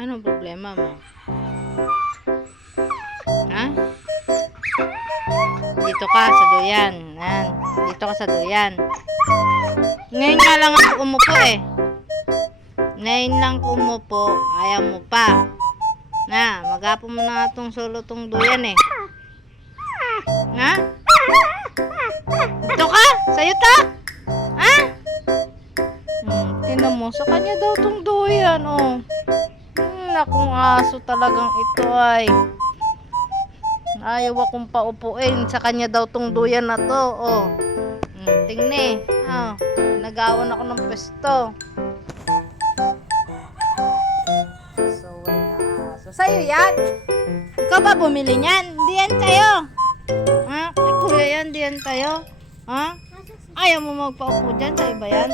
Anong problema mo? Ha? Dito ka sa duyan. Yan. Dito ka sa duyan. Ngayon nga lang ako umupo eh. Ngayon lang ako umupo. Ayaw mo pa. Na, magapo mo na nga itong solo tong duyan eh. Ha? Dito ka? Sa'yo ta? Ha? Tingnan mo. Sa kanya daw tong duyan oh. Nakong aso talagang ito ay. Ayaw akong paupuin. Sa kanya daw tong duyan na to. Oh. Tingnan eh. Oh. Nagawan ako ng pwesto. So, aso. Sa'yo yan? Ikaw ba bumili niyan? Hindi yan sa'yo. Ha? Kay kuya yan. Hindi yan sa'yo. Ha? Ayaw mo magpaupo dyan. Sa'yo ba yan?